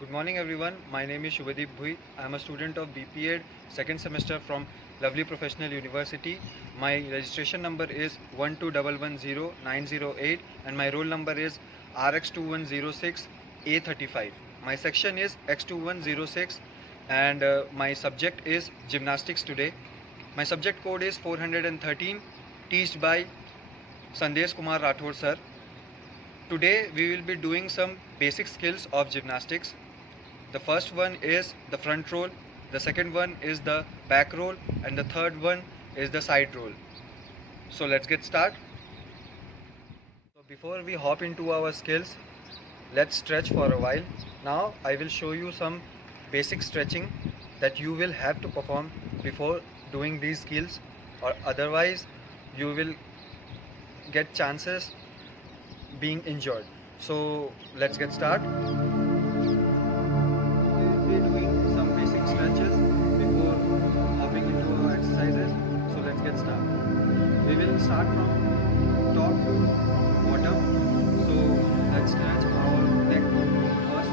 Good morning everyone. My name is Shubhadeep Bhui. I am a student of BPEd second semester from Lovely Professional University. My registration number is 12110 and my roll number is RX2106A35. My section is X2106 and my subject is gymnastics today. My subject code is 413, teached by Sandesh Kumar Rathod sir. Today we will be doing some basic skills of gymnastics. The first one is the front roll, the second one is the back roll, and the third one is the side roll. So let's get started. So before we hop into our skills, let's stretch for a while. Now I will show you some basic stretching that you will have to perform before doing these skills, or otherwise you will get chances being injured. So let's get started. We'll be doing some basic stretches before hopping into our exercises. So let's get started. We will start from top to bottom. So let's stretch our neck first.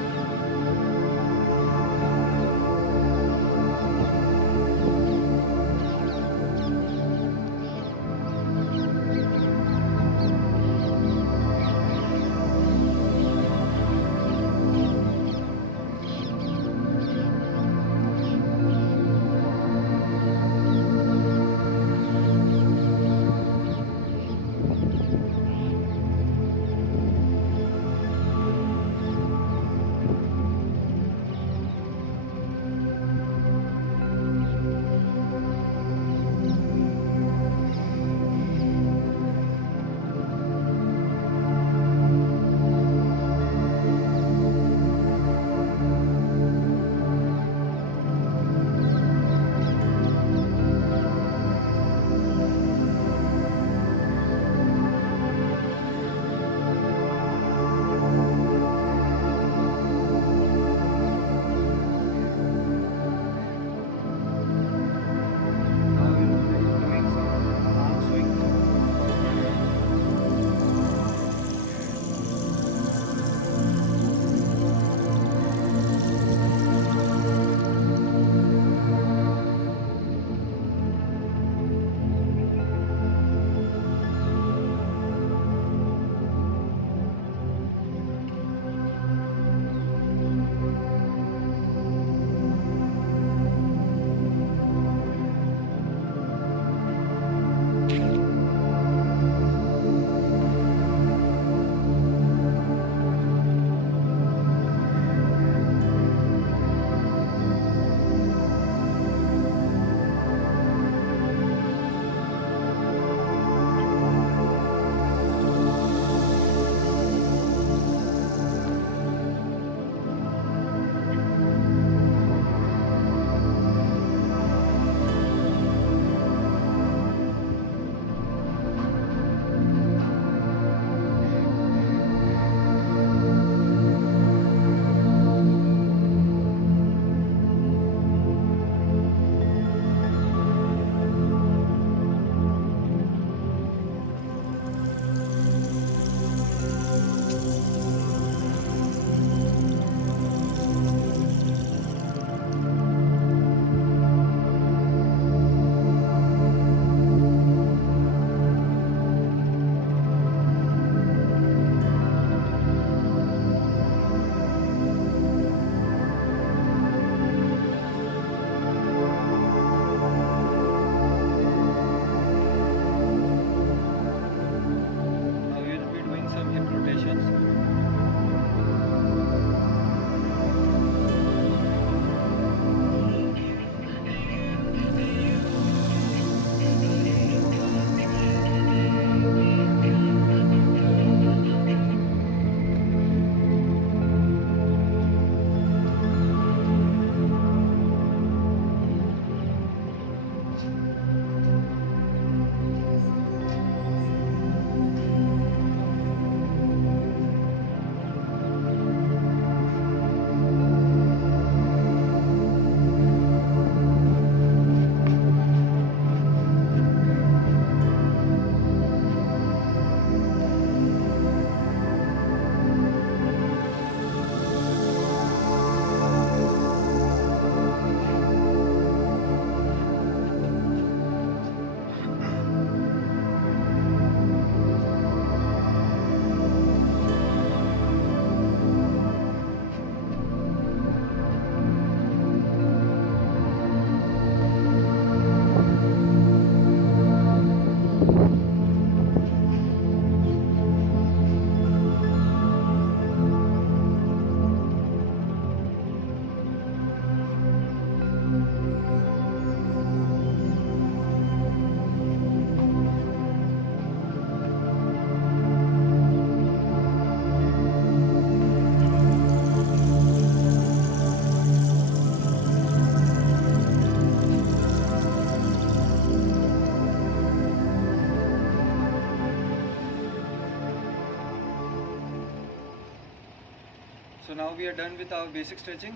So now we are done with our basic stretching.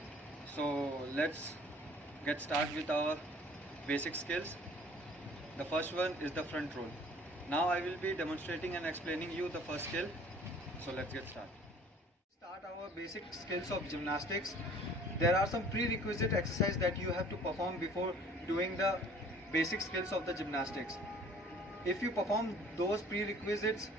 So let's get started with our basic skills. The first one is the front roll. Now I will be demonstrating and explaining you the first skill. So let's get started. Start our basic skills of gymnastics. There are some prerequisite exercises that you have to perform before doing the basic skills of the gymnastics. If you perform those prerequisites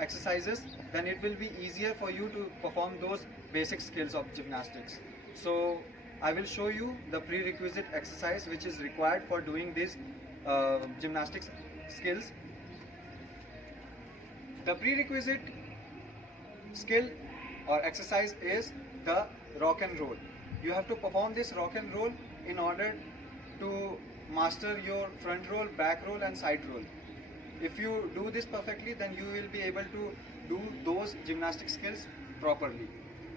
exercises, then it will be easier for you to perform those basic skills of gymnastics. So I will show you the prerequisite exercise which is required for doing these gymnastics skills. The prerequisite skill or exercise is the rock and roll. You have to perform this rock and roll in order to master your front roll, back roll and side roll. If you do this perfectly, then you will be able to do those gymnastic skills properly.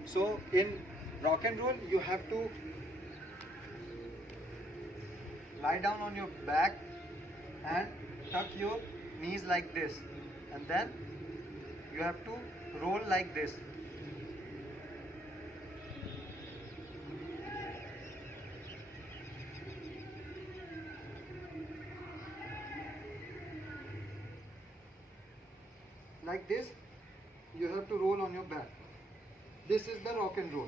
So in rock and roll, you have to lie down on your back and tuck your knees like this, and then you have to roll like this. Like this, you have to roll on your back. This is the rock and roll.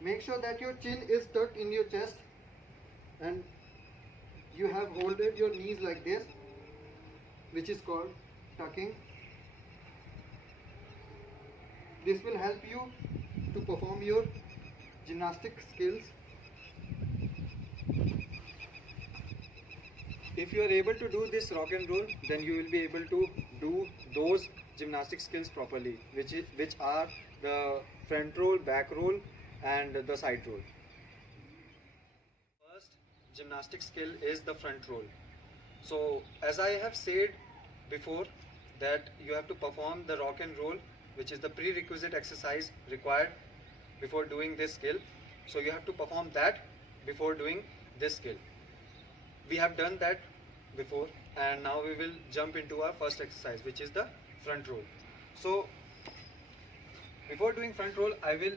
Make sure that your chin is tucked in your chest and you have holded your knees like this, which is called tucking. This will help you to perform your gymnastic skills. If you are able to do this rock and roll, then you will be able to do those gymnastic skills properly, which are the front roll, back roll and the side roll. First gymnastic skill is the front roll. So as I have said before, that you have to perform the rock and roll, which is the prerequisite exercise required before doing this skill. So you have to perform that before doing this skill. We have done that before, and now we will jump into our first exercise, which is the front roll. So before doing front roll, I will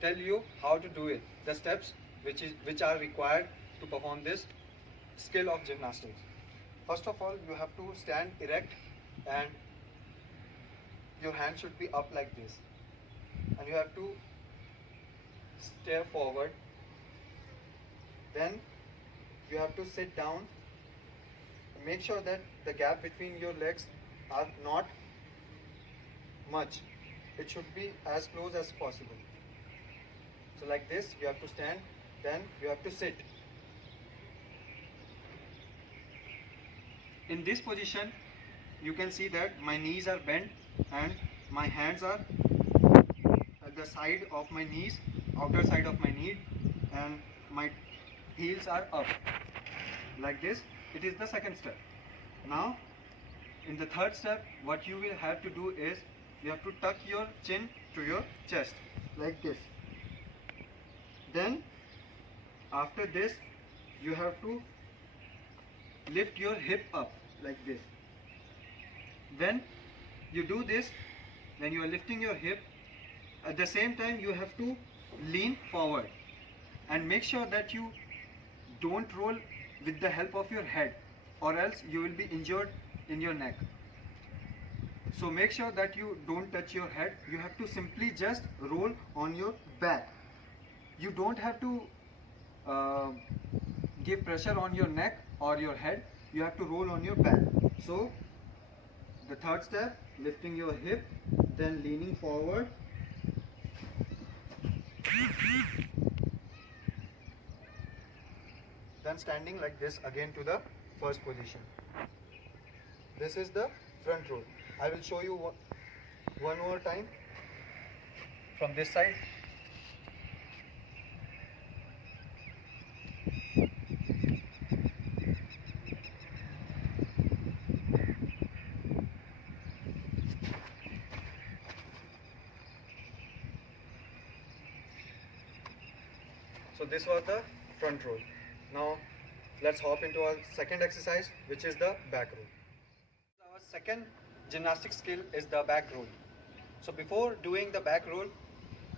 tell you how to do it, the steps which are required to perform this skill of gymnastics. First of all, you have to stand erect and your hand should be up like this, and you have to stare forward. Then you have to sit down. Make sure that the gap between your legs are not much. It should be as close as possible. So like this, you have to stand, then you have to sit. In this position, you can see that my knees are bent and my hands are at the side of my knees, outer side of my knee, and my heels are up. Like this, it is the second step. Now, in the third step, what you will have to do is, you have to tuck your chin to your chest, like this. Then, after this, you have to lift your hip up, like this. When you do this, when you are lifting your hip, at the same time, you have to lean forward. And make sure that you don't roll with the help of your head, or else you will be injured in your neck. So make sure that you don't touch your head. You have to simply just roll on your back. You don't have to give pressure on your neck or your head. You have to roll on your back. So the third step, lifting your hip, then leaning forward. Then standing like this again to the first position. This is the front roll. I will show you one more time from this side. So this was the front roll. Now let's hop into our second exercise, which is the back roll. Our second gymnastic skill is the back roll. So before doing the back roll,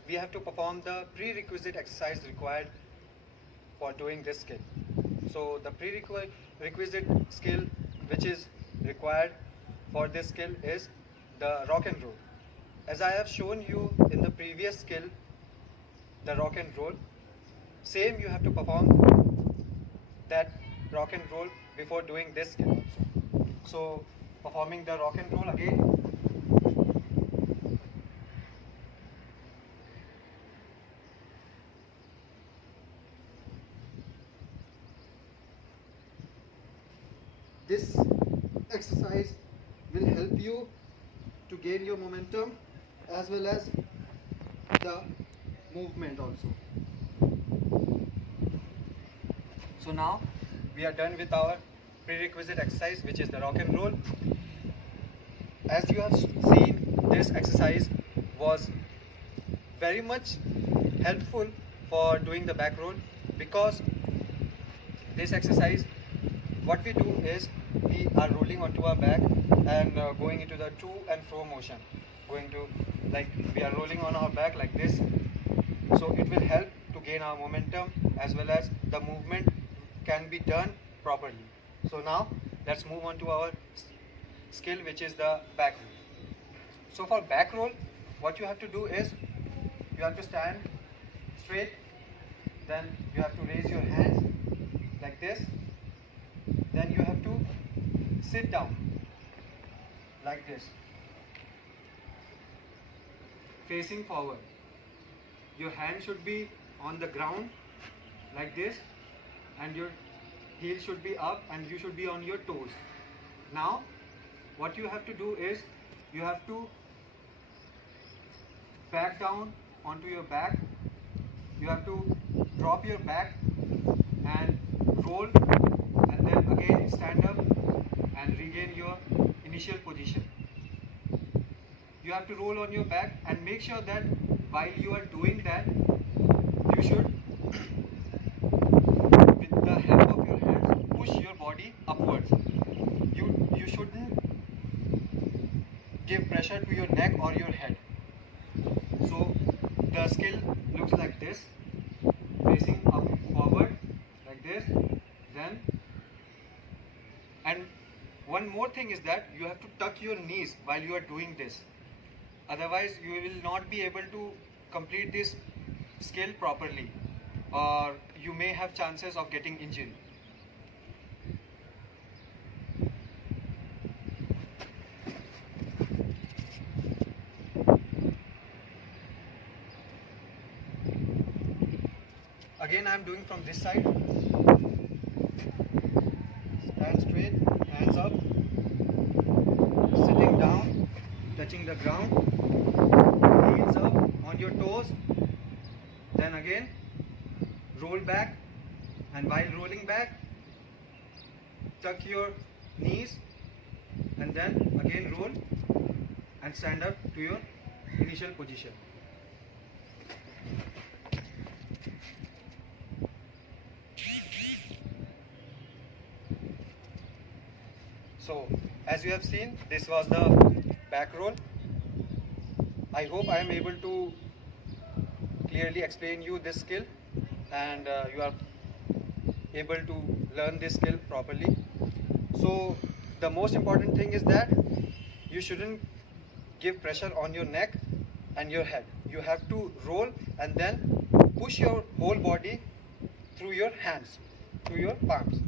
we have to perform the prerequisite exercise required for doing this skill. So the prerequisite skill which is required for this skill is the rock and roll. As I have shown you in the previous skill, the rock and roll, same you have to perform that rock and roll before doing this skill also. So performing the rock and roll again. This exercise will help you to gain your momentum as well as the movement also. So now we are done with our prerequisite exercise, which is the rock and roll. As you have seen, this exercise was very much helpful for doing the back roll, because this exercise, what we do is we are rolling onto our back and going into the to and fro motion, going to, like, we are rolling on our back like this. So it will help to gain our momentum as well as the movement can be done properly. So now let's move on to our skill, which is the back roll. So for back roll, what you have to do is you have to stand straight, then you have to raise your hands like this, then you have to sit down like this, facing forward. Your hand should be on the ground like this, and your heel should be up and you should be on your toes. Now what you have to do is you have to back down onto your back. You have to drop your back and roll, and then again stand up and regain your initial position. You have to roll on your back and make sure that while you are doing that, you should, with the help of your hands, push your body upwards. You shouldn't give pressure to your neck or your head. So the skill looks like this, facing up forward like this, then, and one more thing is that you have to tuck your knees while you are doing this. Otherwise you will not be able to complete this skill properly, or you may have chances of getting injury. Again I am doing from this side. Stand straight, hands up, sitting down, touching the ground, heels up on your toes, then again roll back, and while rolling back, tuck your knees, and then again roll and stand up to your initial position. So as you have seen, this was the back roll. I hope I am able to clearly explain you this skill, and you are able to learn this skill properly. So the most important thing is that you shouldn't give pressure on your neck and your head. You have to roll and then push your whole body through your hands, through your palms.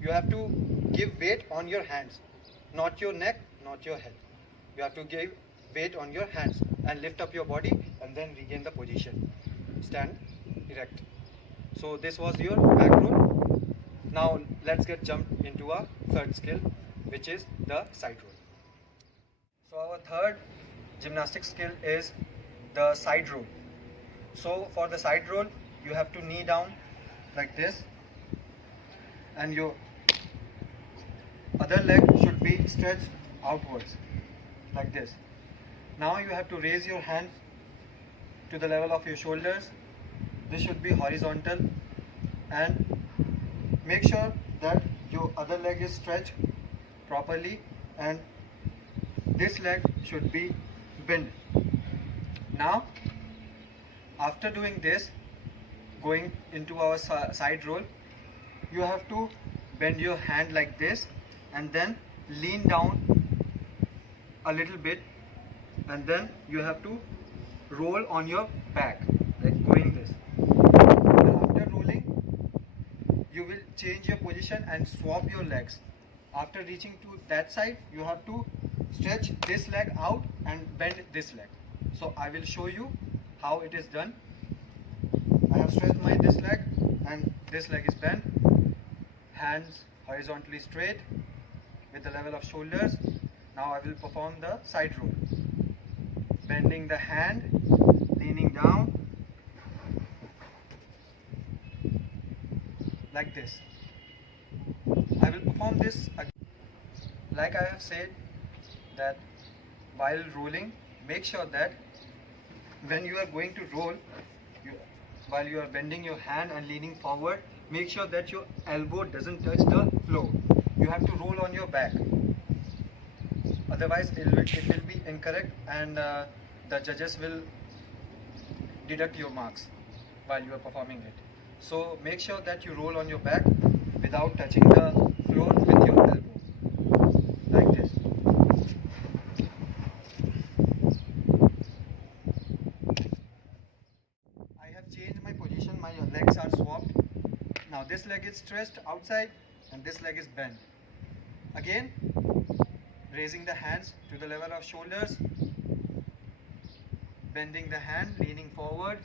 You have to give weight on your hands, not your neck, not your head. You have to give weight on your hands and lift up your body and then regain the position. Stand erect. So this was your back roll. Now let's get jumped into our third skill, which is the side roll. So our third gymnastic skill is the side roll. So for the side roll, you have to knee down like this, and your other leg should be stretched outwards like this. Now you have to raise your hand to the level of your shoulders. This should be horizontal, and make sure that your other leg is stretched properly and this leg should be bent. Now After doing this, going into our side roll, you have to bend your hand like this and then lean down a little bit, and then you have to roll on your back like going this. And after rolling, you will change your position and swap your legs. After reaching to that side, you have to stretch this leg out and bend this leg. So I will show you how it is done. I have stretched my this leg and this leg is bent. Hands horizontally straight with the level of shoulders. Now I will perform the side roll. Bending the hand, leaning down like this. I will perform this again. Like I have said, that while rolling, make sure that when you are going to roll, while you are bending your hand and leaning forward, make sure that your elbow doesn't touch the floor. You have to roll on your back. Otherwise, it will be incorrect, and the judges will deduct your marks while you are performing it. So make sure that you roll on your back without touching the floor with your elbow, like this. I have changed my position, my legs are swapped. Now this leg is stretched outside and this leg is bent. Again, raising the hands to the level of shoulders, bending the hand, leaning forward.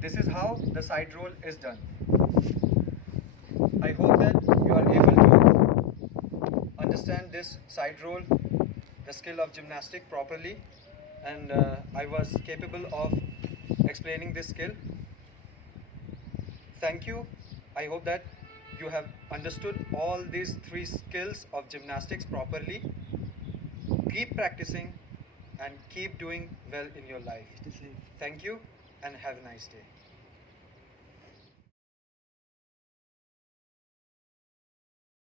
This is how the side roll is done. I hope that you are able to understand this side roll, the skill of gymnastic properly, and I was capable of explaining this skill. Thank you. I hope that you have understood all these 3 skills of gymnastics properly. Keep practicing and keep doing well in your life. Thank you and have a nice day.